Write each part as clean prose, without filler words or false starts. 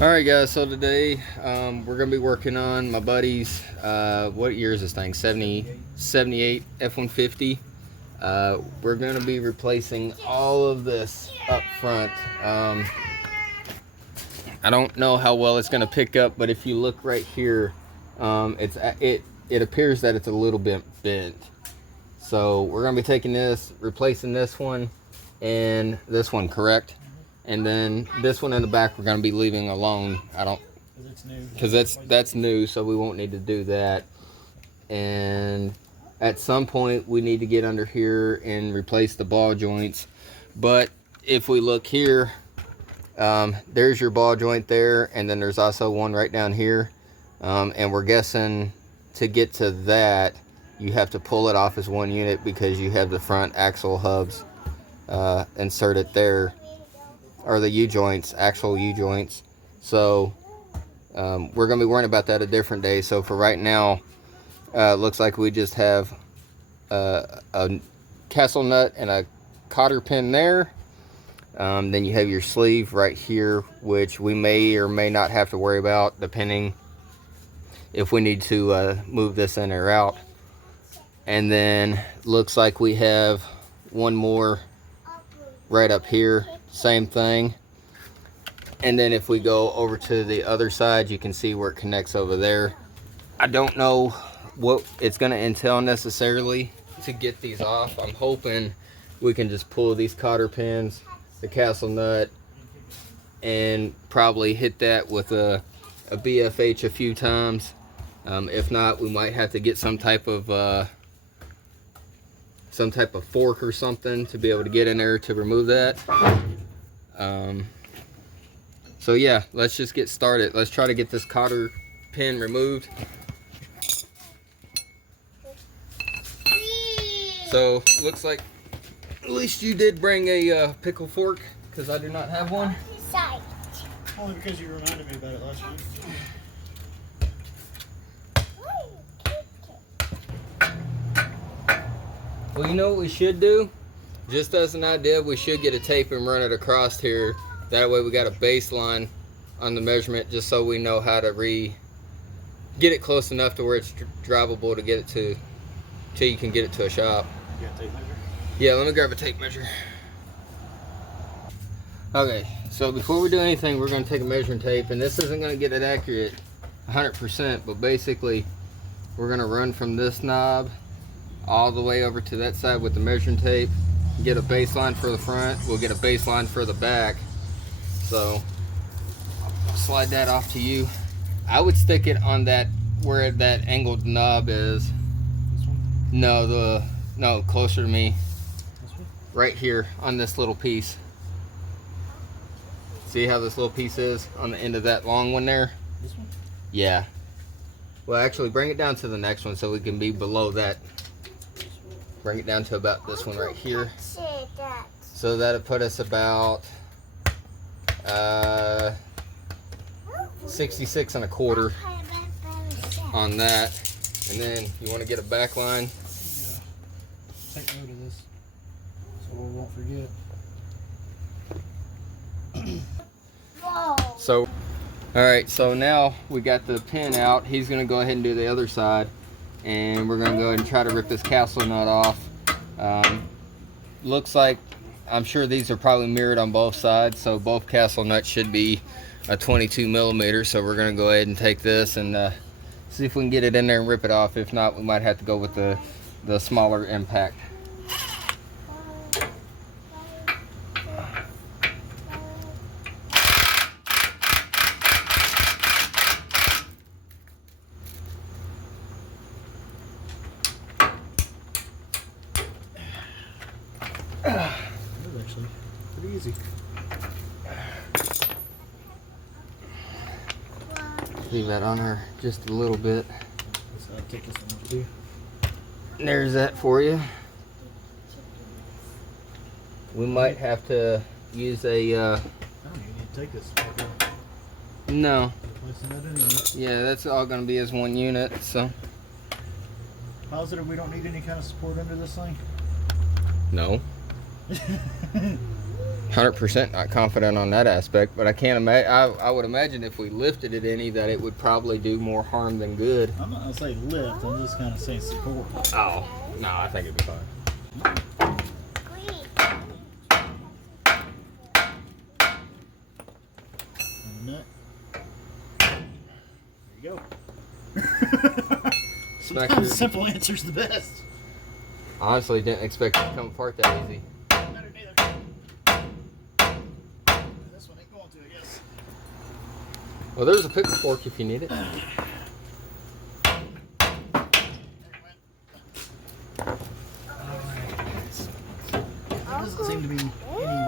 Alright guys, so today we're going to be working on my buddy's, what year is this thing? 78 F-150. We're going to be replacing all of this up front. I don't know how well it's going to pick up, but if you look right here, it appears that it's a little bit bent. So we're going to be taking this, replacing this one and this one, correct? And then this one in the back we're going to be leaving alone. Because that's new, so we won't need to do that. And at some point we need to get under here and replace the ball joints. But if we look here, there's your ball joint there, and then there's also one right down here. And we're guessing to get to that, you have to pull it off as one unit because you have the front axle hubs inserted there, or the U-joints, actual U-joints. So we're going to be worrying about that a different day. So for right now, looks like we just have a castle nut and a cotter pin there. Then you have your sleeve right here, which we may or may not have to worry about depending if we need to move this in or out. And then looks like we have one more right up here, same thing. And then if we go over to the other side, you can see where it connects over there. I don't know what it's going to entail necessarily to get these off. I'm hoping we can just pull these cotter pins, the castle nut, and probably hit that with a BFH a few times. If not, we might have to get some type of fork or something to be able to get in there to remove that. So yeah, let's just get started. Let's try to get this cotter pin removed. So looks like at least you did bring a pickle fork, because I do not have one. Only because you reminded me about it last week. Well, you know what we should do? Just as an idea, we should get a tape and run it across here. That way we got a baseline on the measurement, just so we know how to get it close enough to where it's drivable to get it to, till you can get it to a shop. You got a tape measure? Yeah, let me grab a tape measure. Okay, so before we do anything, we're going to take a measuring tape, and this isn't going to get it accurate 100%, but basically we're going to run from this knob all the way over to that side with the measuring tape, get a baseline for the front, we'll get a baseline for the back. So I'll slide that off to you. I would stick it on that, where that angled knob is. This one? No, closer to me. This one? Right here on this little piece. See how this little piece is on the end of that long one there? This one? Yeah. Well, actually, bring it down to the next one so we can be below that. Bring it down to about this one right here. So that'll put us about 66 and a quarter on that. And then you want to get a back line. Yeah. Take note of this so we won't forget. So, alright, so now we got the pin out. He's going to go ahead and do the other side. And we're going to go ahead and try to rip this castle nut off. Looks like, I'm sure these are probably mirrored on both sides, so both castle nuts should be a 22 millimeter. So we're going to go ahead and take this and see if we can get it in there and rip it off. If not, we might have to go with the smaller impact. That was actually pretty easy. Leave that on her just a little bit. So I'll take this one off too. There's that for you. We might have to use a I don't even need to take this. no. Replacing that anyway. Yeah, that's all gonna be as one unit, so Positive we don't need any kind of support under this thing? no. 100% not confident on that aspect, but I can't imagine. I would imagine if we lifted it any, that it would probably do more harm than good. I'm not gonna say lift. I'm just kind of saying support. Oh, no, I think it'd be fine. Nut. There you go. Sometimes simple answer's the best. Honestly, didn't expect it to come apart that easy. Neither. This one ain't going to, I guess. Well, there's a pickle fork if you need it. There doesn't seem to be any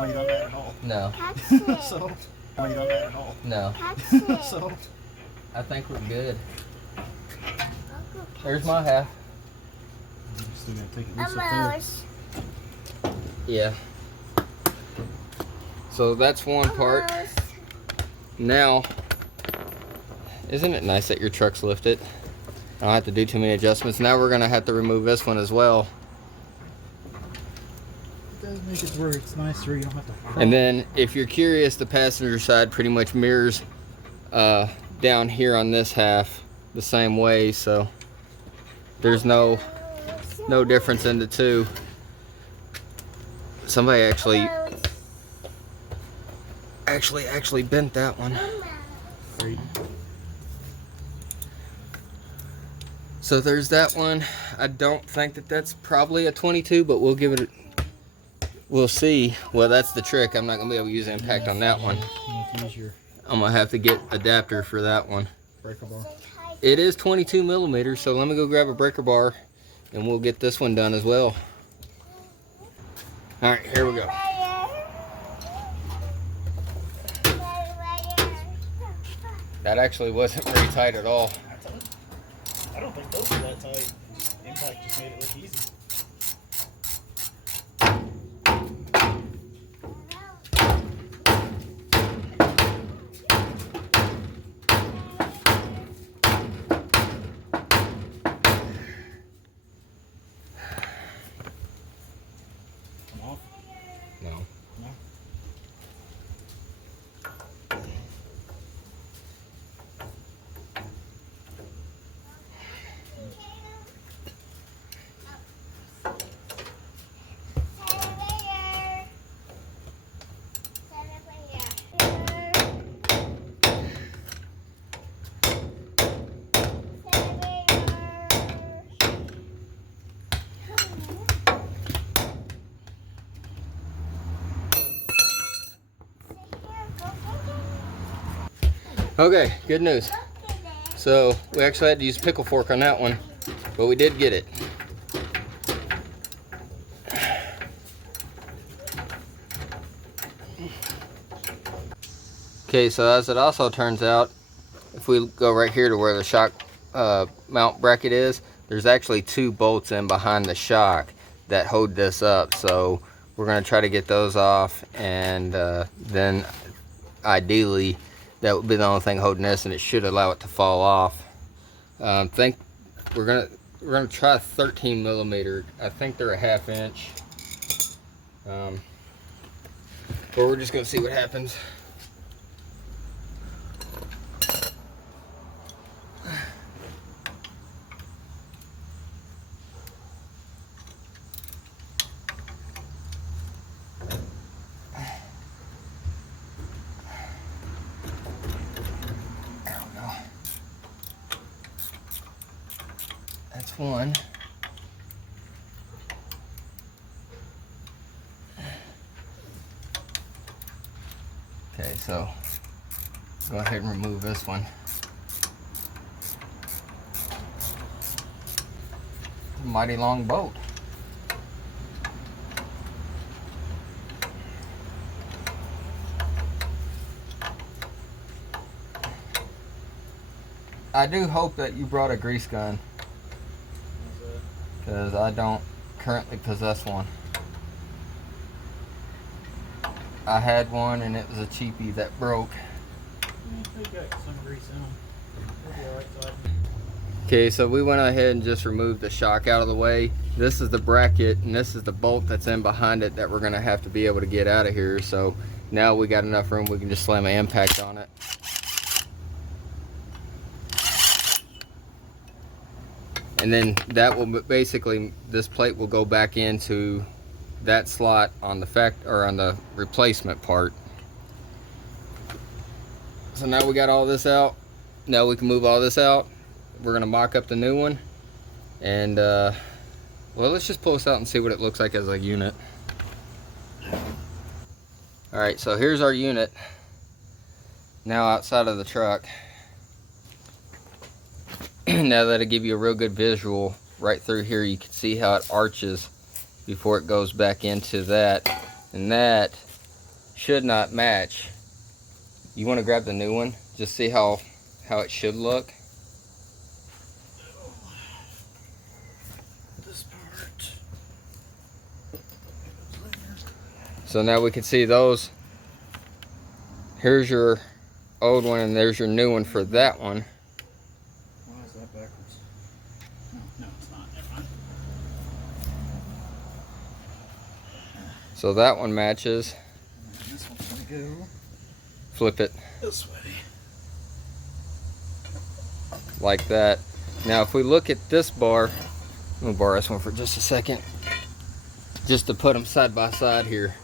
weight on that at all. No. So, weight on that at all. No. So, I think we're good. There's my half. Still gotta take it loose up there. Yeah. So that's one part. Now, isn't it nice that your truck's lifted? I don't have to do too many adjustments. Now we're gonna have to remove this one as well. It does make it where it's nicer. You don't have to. And then, if you're curious, the passenger side pretty much mirrors down here on this half the same way. So there's no difference in the two. Somebody actually bent that one. So there's that one. I don't think that's probably a 22, but we'll give it we'll see. Well, that's the trick. I'm not gonna be able to use impact on that one. You have to use your I'm gonna have to get adapter for that one. breaker bar. It is 22 millimeters, so let me go grab a breaker bar and we'll get this one done as well. All right, here we go. That actually wasn't very tight at all. I don't think those are that tight. Impact just made it look easy. Come off? No. No? Okay, good news. So we actually had to use a pickle fork on that one, but we did get it. Okay, so as it also turns out, if we go right here to where the shock mount bracket is, there's actually two bolts in behind the shock that hold this up. So we're going to try to get those off, and then ideally that would be the only thing holding this, and it should allow it to fall off. Think we're gonna try 13 millimeter. I think they're a 1/2 inch. But we're just gonna see what happens. That's one. Okay, so go ahead and remove this one. Mighty long bolt. I do hope that you brought a grease gun, because I don't currently possess one. I had one and it was a cheapie that broke. They got some grease in them. They'll be alright, so Okay, so we went ahead and just removed the shock out of the way. This is the bracket and this is the bolt that's in behind it that we're gonna have to be able to get out of here. So now we got enough room, we can just slam an impact on it. And then that will basically, this plate will go back into that slot on the replacement part. So now we got all this out. Now we can move all this out. We're gonna mock up the new one, and well, let's just pull this out and see what it looks like as a unit. All right, so here's our unit now outside of the truck. Now that'll give you a real good visual right through here. You can see how it arches before it goes back into that, and that should not match. You want to grab the new one, just see how it should look. This part. So now we can see those. Here's your old one and there's your new one for that one. Why is that backwards? No, it's not. Never mind. So that one matches. And this one's gonna go Flip it this way. like that. Now if we look at this bar, I'm gonna borrow this one for just a second, just to put them side by side here.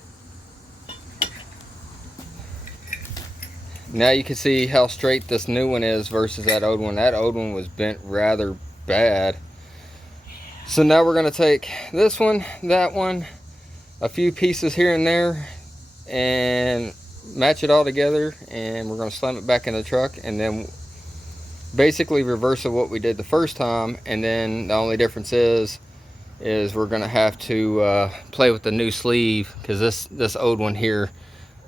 Now you can see how straight this new one is versus that old one. That old one was bent rather bad. So now we're gonna take this one, that one, a few pieces here and there, and match it all together, and we're going to slam it back in the truck, and then basically reverse of what we did the first time. And then the only difference is we're going to have to play with the new sleeve, because this old one here,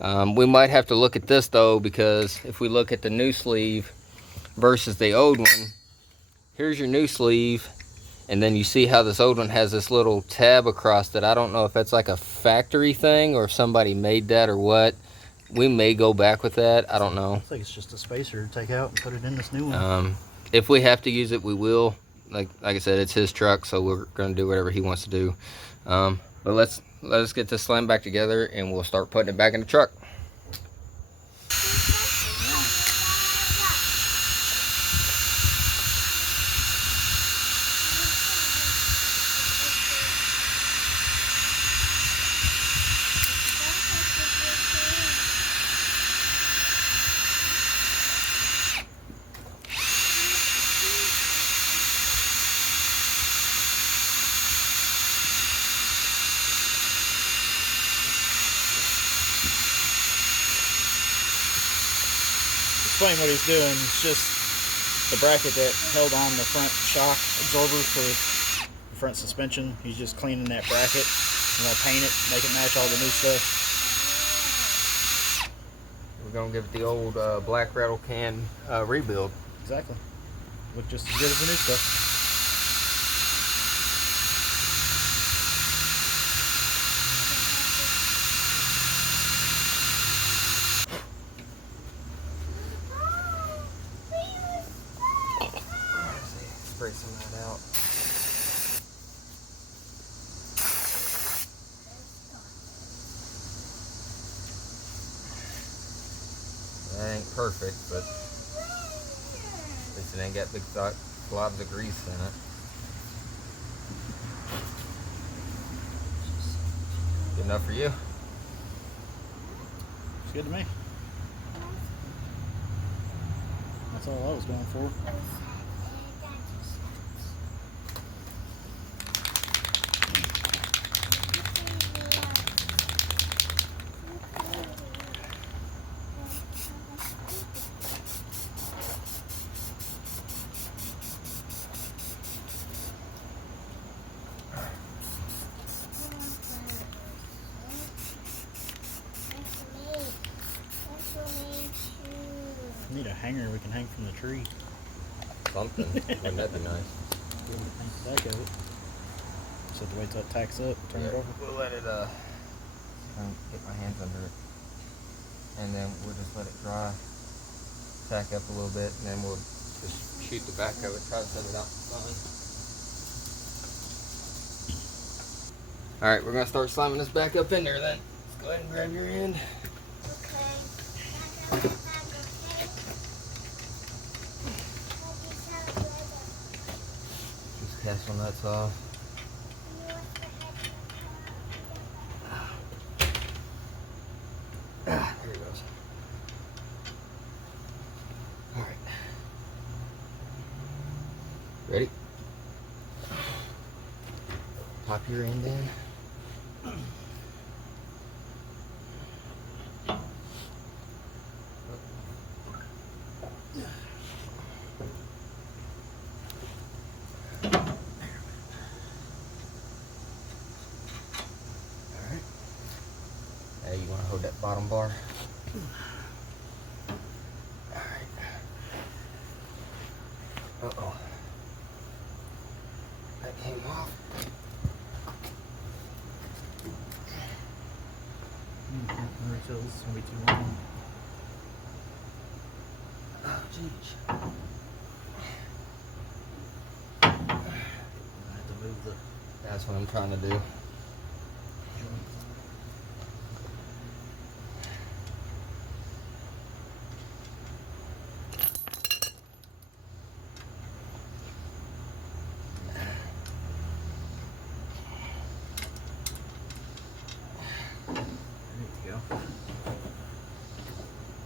we might have to look at this though, because if we look at the new sleeve versus the old one, here's your new sleeve, and then you see how this old one has this little tab across it. I don't know if that's like a factory thing or if somebody made that or what. We may go back with that. I don't know. I think it's just a spacer to take out and put it in this new one. If we have to use it, we will. Like I said, it's his truck, so we're gonna do whatever he wants to do. But let us get this slammed back together, and we'll start putting it back in the truck. Explain what he's doing. It's just the bracket that held on the front shock absorber for the front suspension. He's just cleaning that bracket. I'm gonna paint it, make it match all the new stuff. We're gonna give it the old black rattle can rebuild. Exactly. Look just as good as the new stuff. Spray some of that out. That ain't perfect, but at least it ain't got big globs of grease in it. Good enough for you? It's good to me. That's all I was going for. Need a hanger we can hang from the tree. Something. Wouldn't that be nice? Get the back of it. Just have to wait till it tacks up, turn it over. We'll let it get my hands under it, and then we'll just let it dry, tack up a little bit, and then we'll Just shoot the back of it, try to set it out fine. Alright, we're going to start slamming this back up in there then. Let's go ahead and grab your end. Just castle nuts off. There it goes. Alright. Ready? Pop your end in. You want to hold that bottom bar? Alright. Uh-oh. That came off. So this is going to be too long. Oh, jeez. I have to move the... That's what I'm trying to do.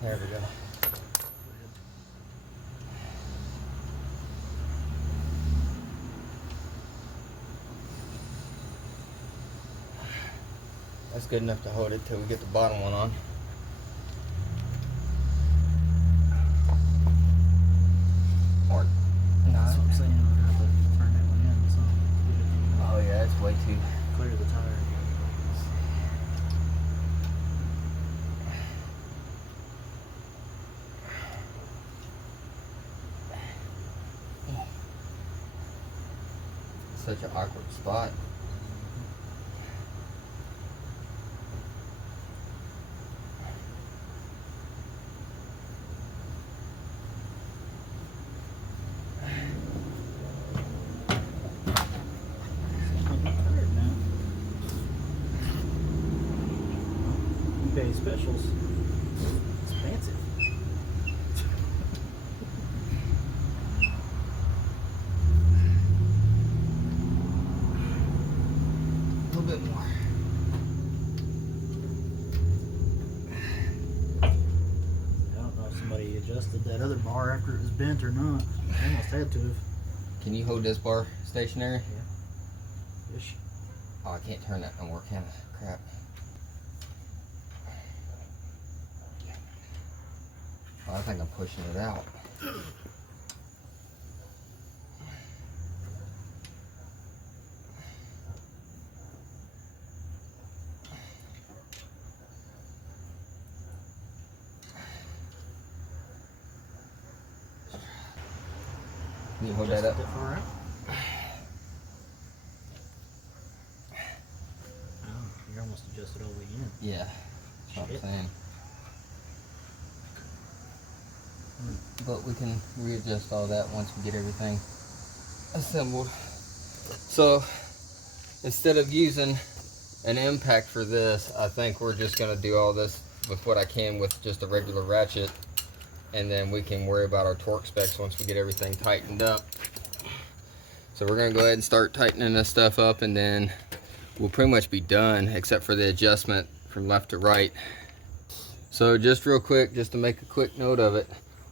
There we go. That's good enough to hold it till we get the bottom one on. Or, no. That's what I'm saying. We're going to have to turn that one in. So Oh yeah, it's way too. clear the tire. Such an awkward spot. eBay specials. It's fancy. A little bit more. I don't know if somebody adjusted that other bar after it was bent or not. I almost had to have. Can you hold this bar stationary? Yeah. Ish. Oh, I can't turn that no more, can I? Crap. Oh, I think I'm pushing it out. Can you hold that up? That far out? Oh, you're almost adjusted all the way in. Yeah, that's what I'm Shit. saying. But we can readjust all that once we get everything assembled. So instead of using an impact for this, I think we're just going to do all this with what I can with just a regular ratchet, and then we can worry about our torque specs once we get everything tightened up. So we're going to go ahead and start tightening this stuff up, and then we'll pretty much be done except for the adjustment from left to right. So just real quick, just to make a quick note of it,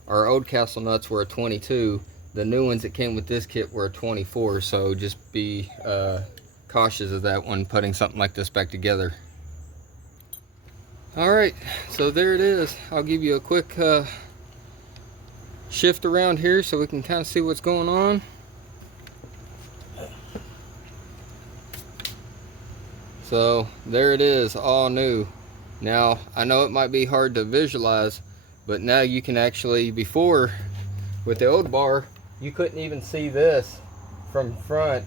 our old castle nuts were a 22. The new ones that came with this kit were a 24, so just be cautious of that when putting something like this back together. Alright, so there it is. I'll give you a quick shift around here so we can kind of see what's going on. So there it is, all new. Now I know it might be hard to visualize, but now you can actually, before with the old bar you couldn't even see this from front.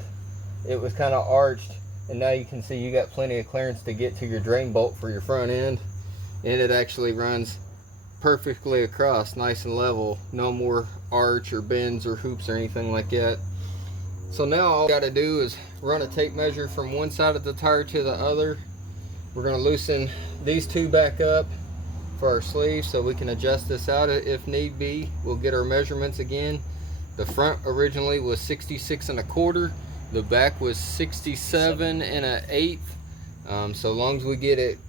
It was kind of arched, and now you can see you got plenty of clearance to get to your drain bolt for your front end, and it actually runs perfectly across, nice and level. No more arch or bends or hoops or anything like that. So now all we got to do is run a tape measure from one side of the tire to the other. We're going to loosen these two back up for our sleeves so we can adjust this out if need be. We'll get our measurements again. The front originally was 66 1/4. The back was 67 1/8. So long as we get it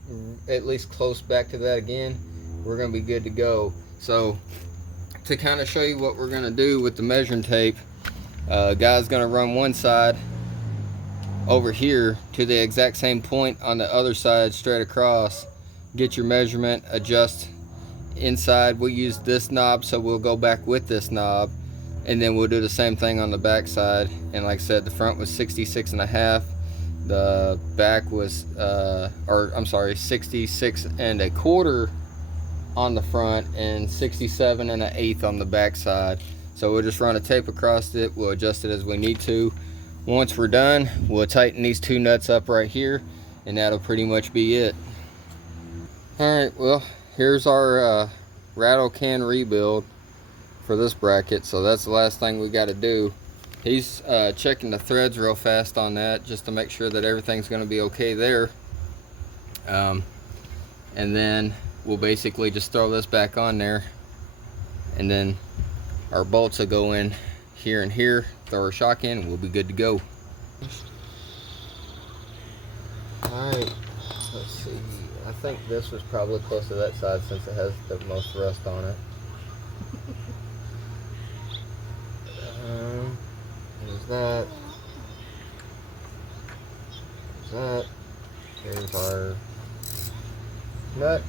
at least close back to that again, we're going to be good to go. So to kind of show you what we're going to do with the measuring tape, guy's going to run one side over here to the exact same point on the other side straight across. Get your measurement, adjust inside. We'll use this knob, so we'll go back with this knob, and then we'll do the same thing on the back side. And like I said, the front was 66 1/2. The back was 66 1/4 on the front and 67 1/8 on the back side. So we'll just run a tape across it. We'll adjust it as we need to. Once we're done, we'll tighten these two nuts up right here, and that'll pretty much be it. All right, well, here's our rattle can rebuild for this bracket. So that's the last thing we got to do. He's checking the threads real fast on that just to make sure that everything's going to be okay there. And then we'll basically just throw this back on there, and then our bolts will go in here and here, throw our shock in, and we'll be good to go. All right, let's see. I think this was probably close to that side since it has the most rust on it. There's that. There's that. Here's our nut.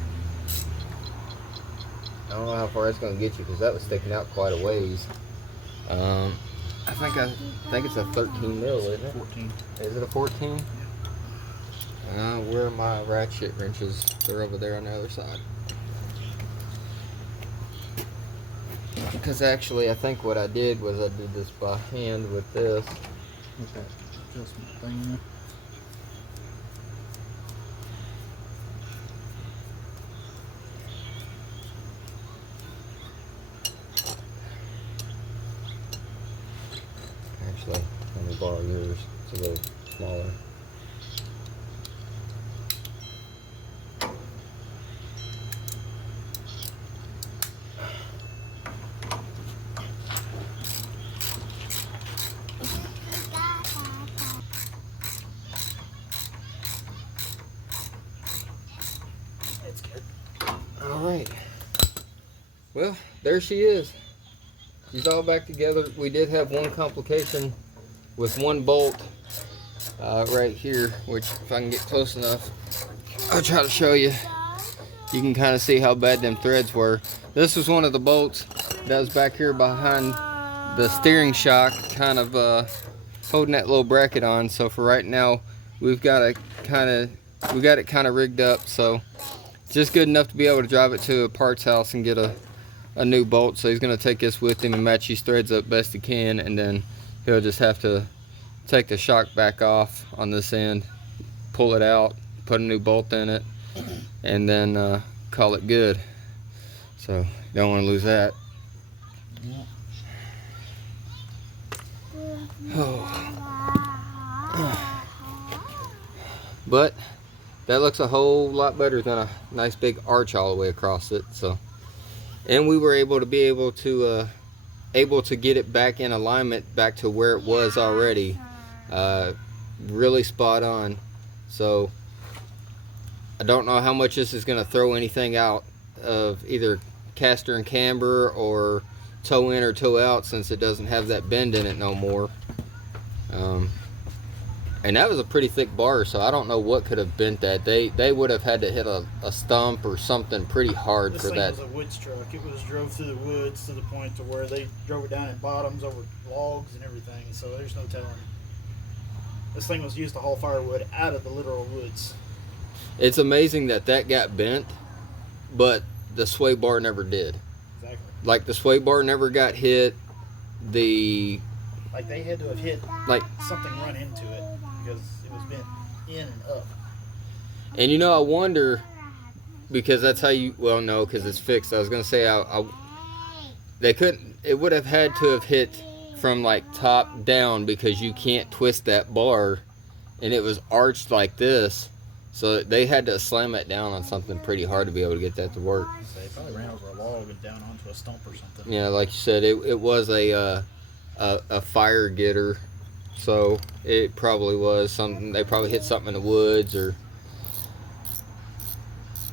I don't know how far it's going to get you because that was sticking out quite a ways. I think it's a 13 mil, isn't it? 14. Is it a 14? Where are my ratchet wrenches? They're over there on the other side. Because actually, I think what I did was I did this by hand with this. Okay, adjustment thing there. Actually, let me borrow yours. It's a little smaller. It's good. All right. Well, there she is. She's all back together. We did have one complication with one bolt right here, which if I can get close enough, I'll try to show you. You can kind of see how bad them threads were. This was one of the bolts that was back here behind the steering shock, kind of holding that little bracket on. So for right now, we've got it kind of rigged up, so just good enough to be able to drive it to a parts house and get a new bolt. So he's going to take this with him and match these threads up best he can, and then he'll just have to take the shock back off on this end, pull it out, put a new bolt in it, and then call it good. So you don't want to lose that. But that looks a whole lot better than a nice big arch all the way across it. So, and we were able to get it back in alignment back to where it was already. Really spot on. So I don't know how much this is going to throw anything out of either caster and camber or toe in or toe out, since it doesn't have that bend in it no more. And that was a pretty thick bar, so I don't know what could have bent that. They would have had to hit a stump or something pretty hard for that. This thing was a woods truck. It was drove through the woods to the point to where they drove it down at bottoms over logs and everything, so there's no telling. This thing was used to haul firewood out of the literal woods. It's amazing that got bent, but the sway bar never did. Exactly. Like the sway bar never got hit. Like they had to have hit something run into it because it was bent in and up. And I wonder because that's how you. Well, no, because it's fixed. I was gonna say they couldn't. It would have had to have hit from like top down because you can't twist that bar, and it was arched like this. So they had to slam it down on something pretty hard to be able to get that to work. They probably ran over a log and down onto a stump or something. Yeah, like you said, it was a fire getter, so it probably was something. They probably hit something in the woods, or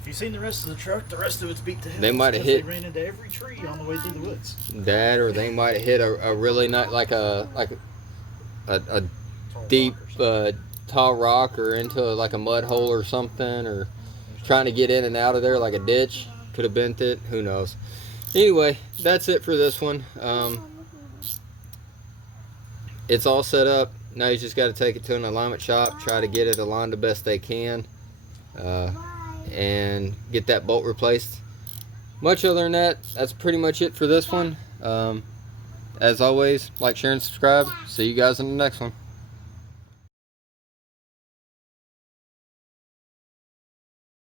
If you've seen the rest of the truck, the rest of it's beat to hell. They might have hit- They ran into every tree on the way through the woods. that, or they might have hit a really nice, like a deep tall rock, or into like a mud hole or something, or trying to get in and out of there like a ditch. Could have bent it. Who knows? Anyway, that's it for this one. It's all set up. Now you just got to take it to an alignment shop, try to get it aligned the best they can, and get that bolt replaced. Much other than that, that's pretty much it for this one. As always, like, share, and subscribe. See you guys in the next one.